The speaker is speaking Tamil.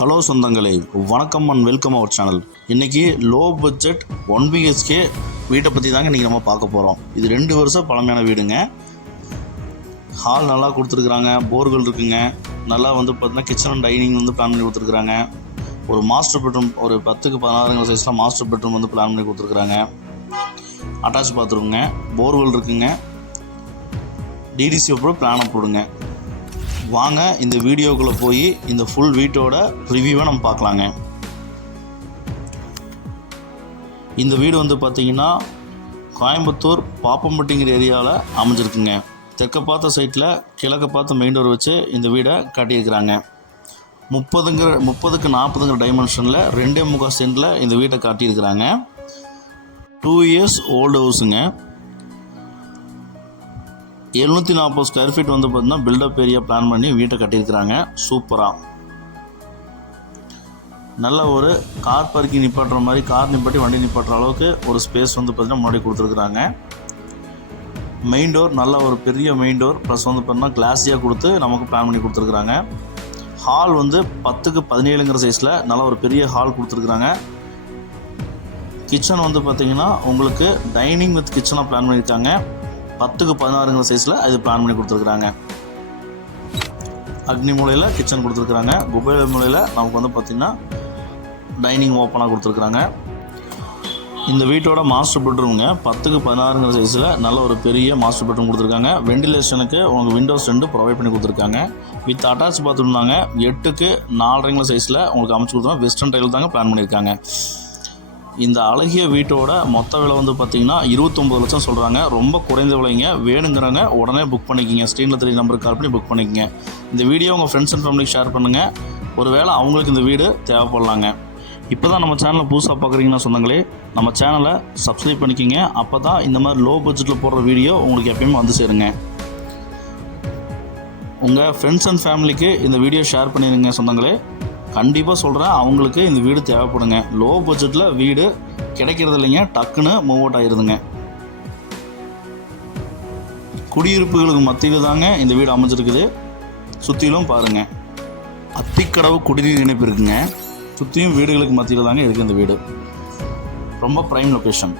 ஹலோ சொந்தங்களே, வணக்கம் அண்ட் வெல்கம் அவர் சேனல். இன்றைக்கி லோ பட்ஜெட் 1 BHK வீட்டை பற்றி தாங்க இன்றைக்கி நம்ம பார்க்க போகிறோம். இது 2 வருஷம் பழமையான வீடுங்க. ஹால் நல்லா கொடுத்துருக்குறாங்க, போர்கள் இருக்குங்க. நல்லா பார்த்தீங்கன்னா கிச்சன் அண்ட் டைனிங் பிளான் பண்ணி கொடுத்துருக்குறாங்க. ஒரு மாஸ்டர் பெட்ரூம், ஒரு 10க்கு 16 சைஸில் மாஸ்டர் பெட்ரூம் பிளான் பண்ணி கொடுத்துருக்குறாங்க. அட்டாச் பாத்ரூம்ங்க, போர்கள் இருக்குங்க. டிடிசி அப்புறம் பிளான் அப்ரூவ்டுங்க. வாங்க இந்த வீடியோக்குள்ளே போய் இந்த ஃபுல் வீட்டோட ரிவ்யூவை நம்ம பார்க்கலாங்க. இந்த வீடு பார்த்திங்கன்னா கோயம்புத்தூர் பாப்பம்பட்டிங்கிற ஏரியாவில் அமைஞ்சிருக்குங்க. தெற்க பார்த்த சைட்டில் கிழக்க பார்த்த மெயின் டோர் வச்சு இந்த வீடை காட்டியிருக்கிறாங்க. 30க்கு 40 டைமென்ஷனில் 2.25 சென்டில் இந்த வீட்டை காட்டியிருக்கிறாங்க. 2 years ஓல்டு ஹவுஸுங்க. 740 ஸ்கொயர் ஃபீட் பார்த்தீங்கன்னா பில்டப் ஏரியா பிளான் பண்ணி வீட்டை கட்டியிருக்கிறாங்க. சூப்பராக நல்ல ஒரு கார் பார்க்கிங் நிப்பாட்டுற மாதிரி, கார் நிப்பாட்டி வண்டி நிப்பாட்டுற அளவுக்கு ஒரு ஸ்பேஸ் பார்த்தீங்கன்னா முன்னாடி கொடுத்துருக்குறாங்க. மெயின் டோர் நல்ல ஒரு பெரிய மெயின் டோர் ப்ளஸ் பார்த்தீங்கன்னா கிளாஸியாக கொடுத்து நமக்கு பிளான் பண்ணி கொடுத்துருக்குறாங்க. ஹால் 10க்கு 17 சைஸில் நல்ல ஒரு பெரிய ஹால் கொடுத்துருக்குறாங்க. கிச்சன் பார்த்தீங்கன்னா உங்களுக்கு டைனிங் வித் கிச்சனாக பிளான் பண்ணியிருக்காங்க. 10க்கு 16 சைஸில் இது பிளான் பண்ணி கொடுத்துருக்குறாங்க. அக்னி மூலையில் கிச்சன் கொடுத்துருக்குறாங்க. குபேர மூலையில் நமக்கு பார்த்திங்கன்னா டைனிங் ஓப்பனாக கொடுத்துருக்குறாங்க. இந்த வீட்டோட மாஸ்டர் பெட்ரூமுங்க 10க்கு 16 சைஸில் நல்ல ஒரு பெரிய மாஸ்டர் பெட்ரூம் கொடுத்துருக்காங்க. வெண்டிலேஷனுக்கு உங்களுக்கு விண்டோஸ் 2 ப்ரொவைட் பண்ணி கொடுத்துருக்காங்க. வித் அட்டாச் பாத்ரூம் தாங்க. 8க்கு 4 சைஸில் உங்களுக்கு அமைச்சு கொடுத்துருக்காங்க. வெஸ்டர்ன் டைல் தாங்க பிளான் பண்ணியிருக்காங்க. இந்த அழகிய வீட்டோட மொத்த விலை பார்த்திங்கன்னா 29 லட்சம் சொல்கிறாங்க. ரொம்ப குறைந்த விலைங்க. வேணுங்கிறவங்க உடனே புக் பண்ணிக்கிங்க. ஸ்க்ரீனில் 3 நம்பருக்கு கால் பண்ணி புக் பண்ணிக்கங்க. இந்த வீடியோ உங்கள் ஃப்ரெண்ட்ஸ் அண்ட் ஃபேமிலிக்கு ஷேர் பண்ணுங்கள். ஒருவேளை அவங்களுக்கு இந்த வீடு தேவைப்படலாங்க. இப்போ தான் நம்ம சேனலை புதுசாக பார்க்குறீங்கன்னா சொந்தங்களே, நம்ம சேனலை சப்ஸ்கிரைப் பண்ணிக்கிங்க. அப்போ தான் இந்த மாதிரி லோ பட்ஜெட்டில் போடுற வீடியோ உங்களுக்கு எப்பயுமே வந்து சேருங்க. உங்கள் ஃப்ரெண்ட்ஸ் அண்ட் ஃபேமிலிக்கு இந்த வீடியோ ஷேர் பண்ணிடுங்க சொந்தங்களே. கண்டிப்பாக சொல்கிறேன், அவங்களுக்கு இந்த வீடு தேவைப்படுங்க. லோ பட்ஜெட்டில் வீடு கிடைக்கிறது இல்லைங்க, டக்குன்னு மூவ் அவுட் ஆகிருதுங்க. குடியிருப்புகளுக்கு மத்தியில் தாங்க இந்த வீடு அமைஞ்சிருக்குது. சுற்றிலும் பாருங்கள், அத்திக்கடவு குடிநீர் இணைப்பு இருக்குங்க. சுற்றியும் வீடுகளுக்கு மத்தியில் தாங்க இருக்குது இந்த வீடு. ரொம்ப ப்ரைம் லொக்கேஷன்.